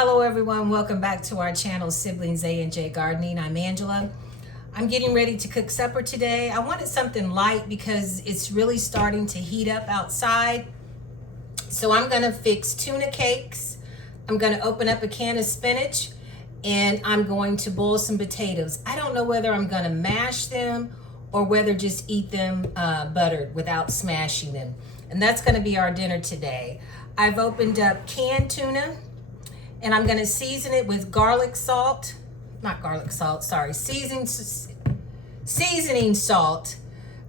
Hello everyone, welcome back to our channel, Siblings A and J Gardening. I'm Angela. I'm getting ready to cook supper today. I wanted something light because it's really starting to heat up outside. So I'm gonna fix tuna cakes. I'm gonna open up a can of spinach and I'm going to boil some potatoes. I don't know whether I'm gonna mash them or whether just eat them buttered without smashing them. And that's gonna be our dinner today. I've opened up canned tuna, and I'm gonna season it with seasoning salt,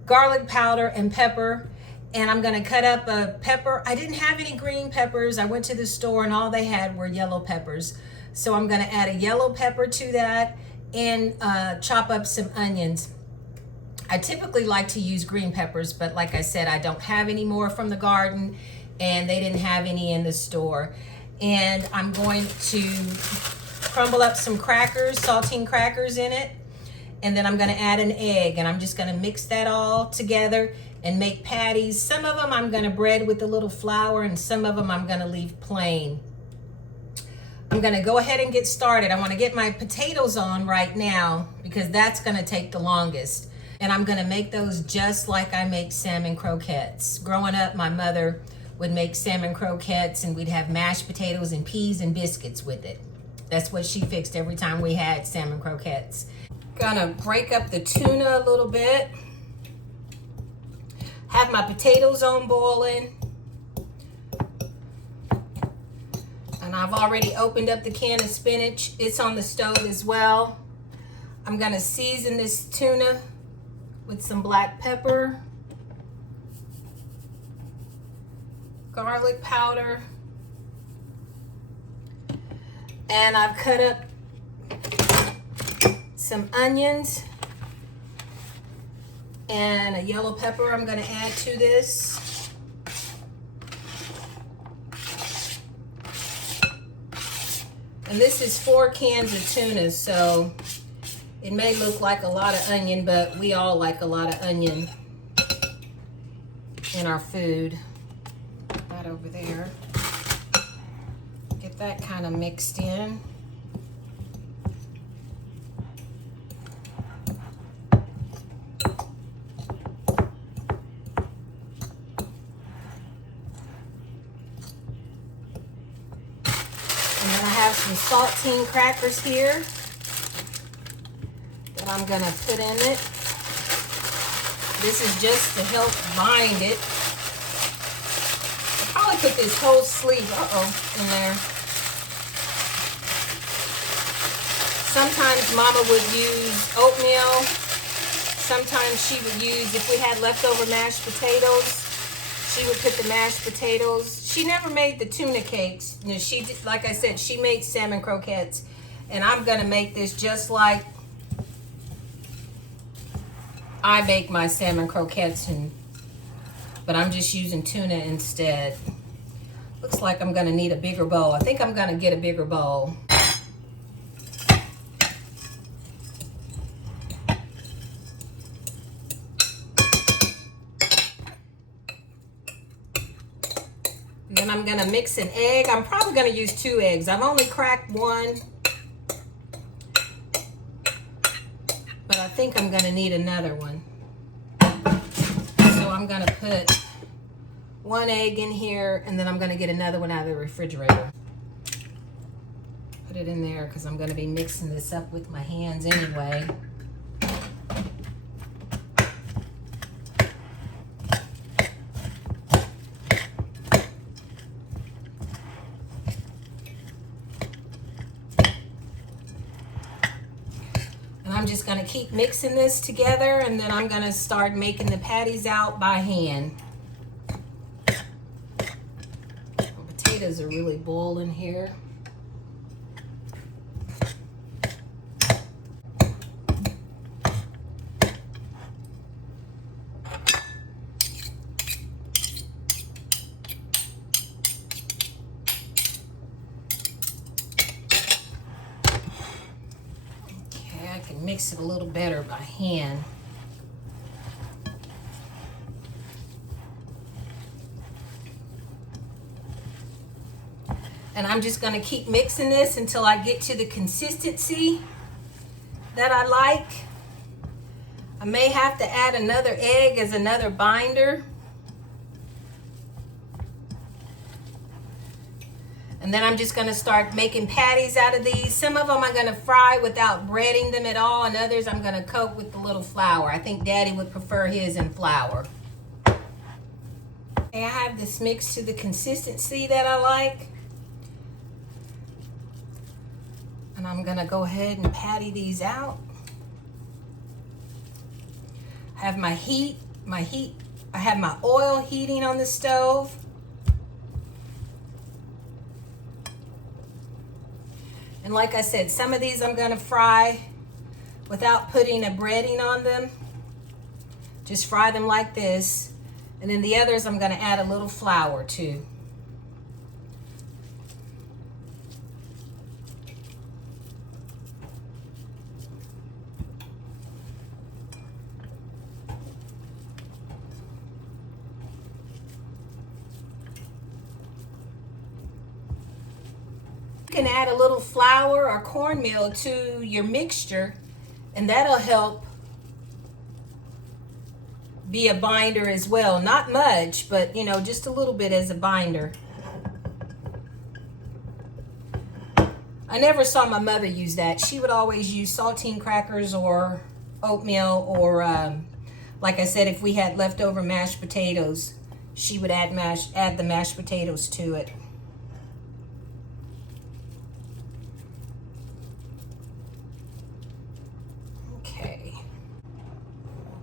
garlic powder, and pepper. And I'm gonna cut up a pepper. I didn't have any green peppers. I went to the store and all they had were yellow peppers. So I'm gonna add a yellow pepper to that and chop up some onions. I typically like to use green peppers, but like I said, I don't have any more from the garden and they didn't have any in the store. And I'm going to crumble up some crackers, saltine crackers in it. And then I'm gonna add an egg, and I'm just gonna mix that all together and make patties. Some of them I'm gonna bread with a little flour, and some of them I'm gonna leave plain. I'm gonna go ahead and get started. I wanna get my potatoes on right now because that's gonna take the longest. And I'm gonna make those just like I make salmon croquettes. Growing up, my mother would make salmon croquettes and we'd have mashed potatoes and peas and biscuits with it. That's what she fixed every time we had salmon croquettes. Gonna break up the tuna a little bit. Have my potatoes on boiling. And I've already opened up the can of spinach. It's on the stove as well. I'm gonna season this tuna with some black pepper, garlic powder, and I've cut up some onions and a yellow pepper I'm going to add to this. And this is 4 cans of tuna, so it may look like a lot of onion, but we all like a lot of onion in our food. That over there. Get that kind of mixed in. And then I have some saltine crackers here that I'm gonna put in it. This is just to help bind it. I'll probably put this whole sleeve, in there. Sometimes Mama would use oatmeal. Sometimes she would use, if we had leftover mashed potatoes, she would put the mashed potatoes. She never made the tuna cakes. You know, she did, like I said, she made salmon croquettes. And I'm gonna make this just like I make my salmon croquettes, but I'm just using tuna instead. Looks like I'm gonna need a bigger bowl. I think I'm gonna get a bigger bowl. And then I'm gonna mix an egg. I'm probably gonna use 2 eggs. I've only cracked 1. But I think I'm gonna need another one. So I'm gonna put 1 egg in here, and then I'm gonna get another one out of the refrigerator. Put it in there because I'm gonna be mixing this up with my hands anyway. I'm just gonna keep mixing this together, and then I'm gonna start making the patties out by hand. The potatoes are really boiling here. Mix it a little better by hand. And I'm just going to keep mixing this until I get to the consistency that I like. I may have to add another egg as another binder. And then I'm just going to start making patties out of these. Some of them I'm going to fry without breading them at all, and others I'm going to coat with a little flour. I think Daddy would prefer his in flour. Okay, I have this mixed to the consistency that I like. And I'm going to go ahead and patty these out. I have my I have my oil heating on the stove. And like I said, some of these I'm going to fry without putting a breading on them. Just fry them like this. And then the others I'm going to add a little flour to. You can add a little flour or cornmeal to your mixture, and that'll help be a binder as well. Not much, but you know, just a little bit as a binder. I never saw my mother use that. She would always use saltine crackers or oatmeal, or like I said, if we had leftover mashed potatoes, she would add the mashed potatoes to it.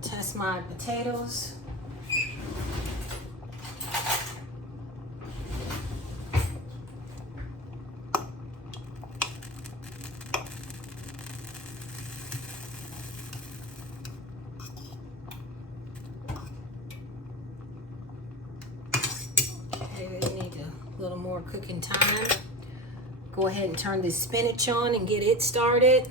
Test my potatoes. Okay, they need a little more cooking time. Go ahead and turn this spinach on and get it started.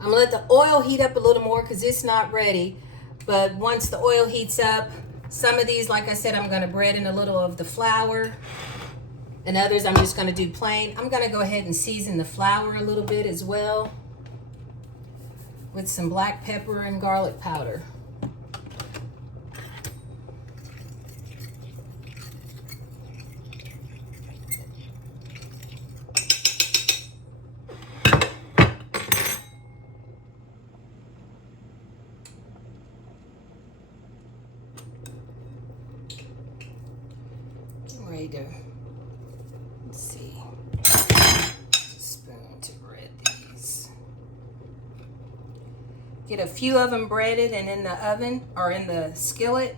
I'm gonna let the oil heat up a little more because it's not ready. But once the oil heats up, some of these, like I said, I'm gonna bread in a little of the flour. And others I'm just gonna do plain. I'm gonna go ahead and season the flour a little bit as well with some black pepper and garlic powder. Ready to, let's see, spoon to bread these. Get a few of them breaded and in the oven or in the skillet.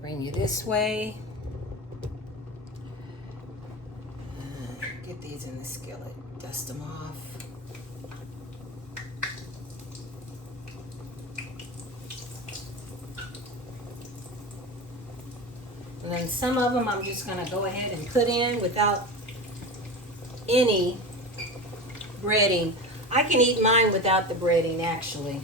Bring you this way. Get these in the skillet. Dust them off. And then some of them I'm just going to go ahead and put in without any breading. I can eat mine without the breading, actually.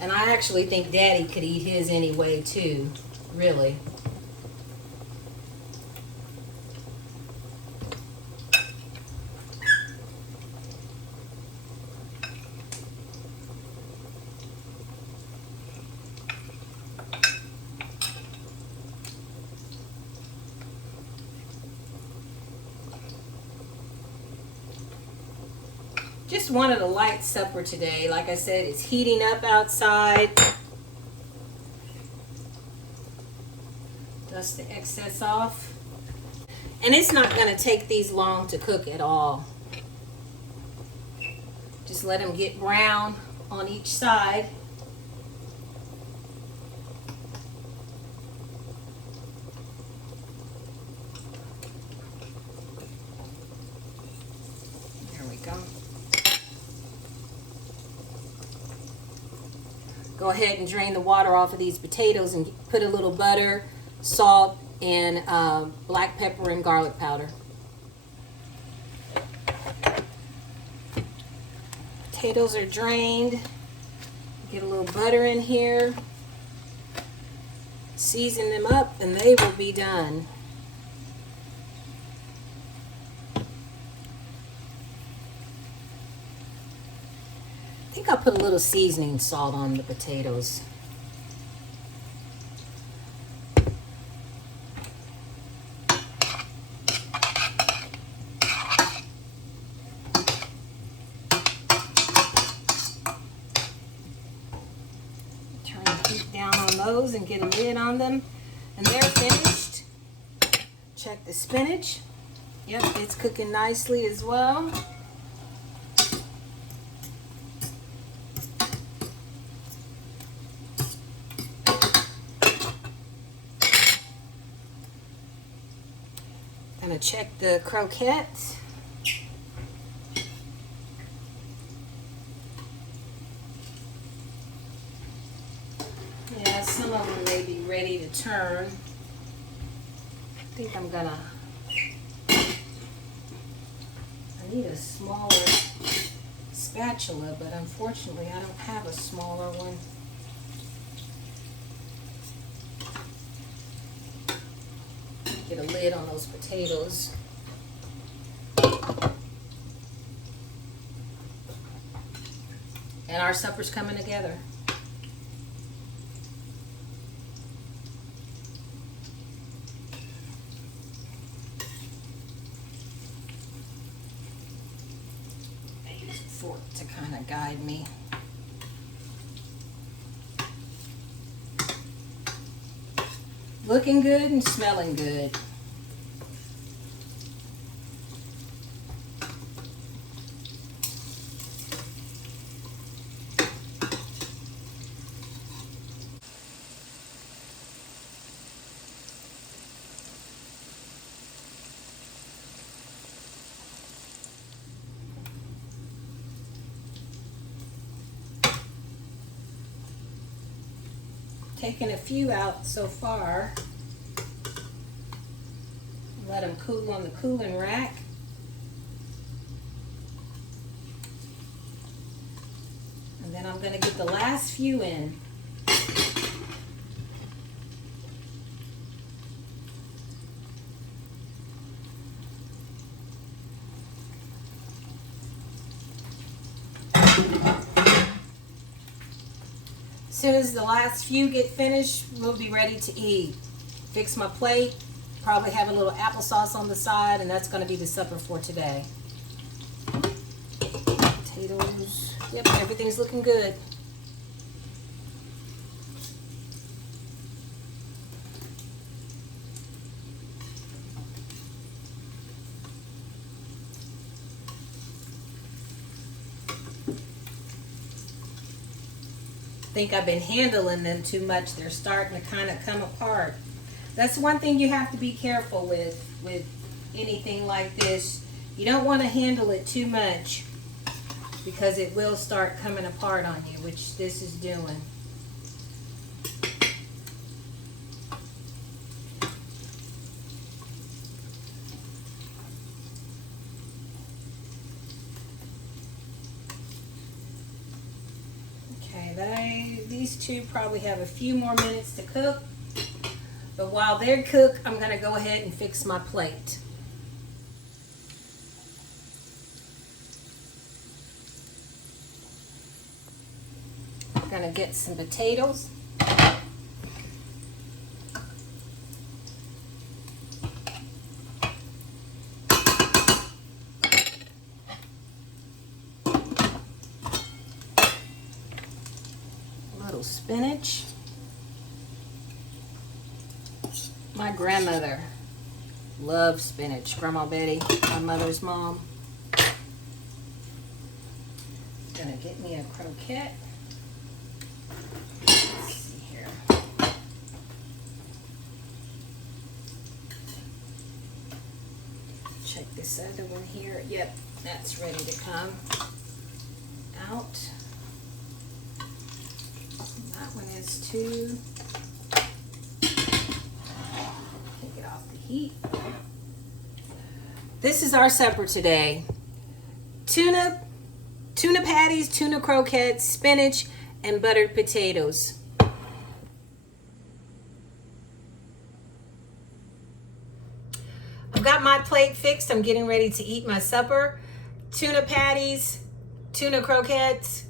And I actually think Daddy could eat his anyway too, really. Just wanted a light supper today. Like I said, it's heating up outside. Dust the excess off. And it's not going to take these long to cook at all. Just let them get brown on each side. them. Go ahead and drain the water off of these potatoes and put a little butter, salt, and black pepper and garlic powder. Potatoes are drained. Get a little butter in here. Season them up and they will be done. I think I'll put a little seasoning salt on the potatoes. Turn the heat down on those and get a lid on them. And they're finished. Check the spinach. Yep, it's cooking nicely as well. Gonna check the croquettes. Yeah, some of them may be ready to turn. I think I'm gonna, I need a smaller spatula, but unfortunately I don't have a smaller one. Get a lid on those potatoes. And our supper's coming together. I use a fork to kind of guide me. Looking good and smelling good. Taking a few out so far. Let them cool on the cooling rack. And then I'm going to get the last few in. As soon as the last few get finished, we'll be ready to eat. Fix my plate, probably have a little applesauce on the side, and that's going to be the supper for today. Potatoes, yep, everything's looking good. I think I've been handling them too much. They're starting to kind of come apart. That's one thing you have to be careful with anything like this. You don't want to handle it too much because it will start coming apart on you, which this is doing. These two probably have a few more minutes to cook, but while they're cooked, I'm going to go ahead and fix my plate. I'm going to get some potatoes. Spinach. My grandmother loved spinach. Grandma Betty, my mother's mom. Gonna get me a croquette. Let's see here. Check this this other one here. Yep, that's ready to come out. That one is too. Take it off the heat. This is our supper today. Tuna patties, tuna croquettes, spinach, and buttered potatoes. I've got my plate fixed. I'm getting ready to eat my supper. Tuna patties, tuna croquettes,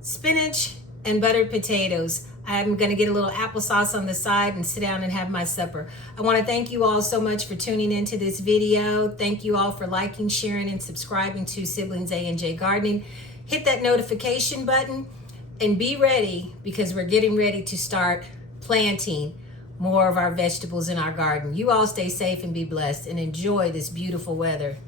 spinach, and buttered potatoes. I'm going to get a little applesauce on the side and sit down and have my supper. I want to thank you all so much for tuning into this video. Thank you all for liking, sharing, and subscribing to Siblings A&J Gardening. Hit that notification button and be ready, because we're getting ready to start planting more of our vegetables in our garden. You all stay safe and be blessed and enjoy this beautiful weather.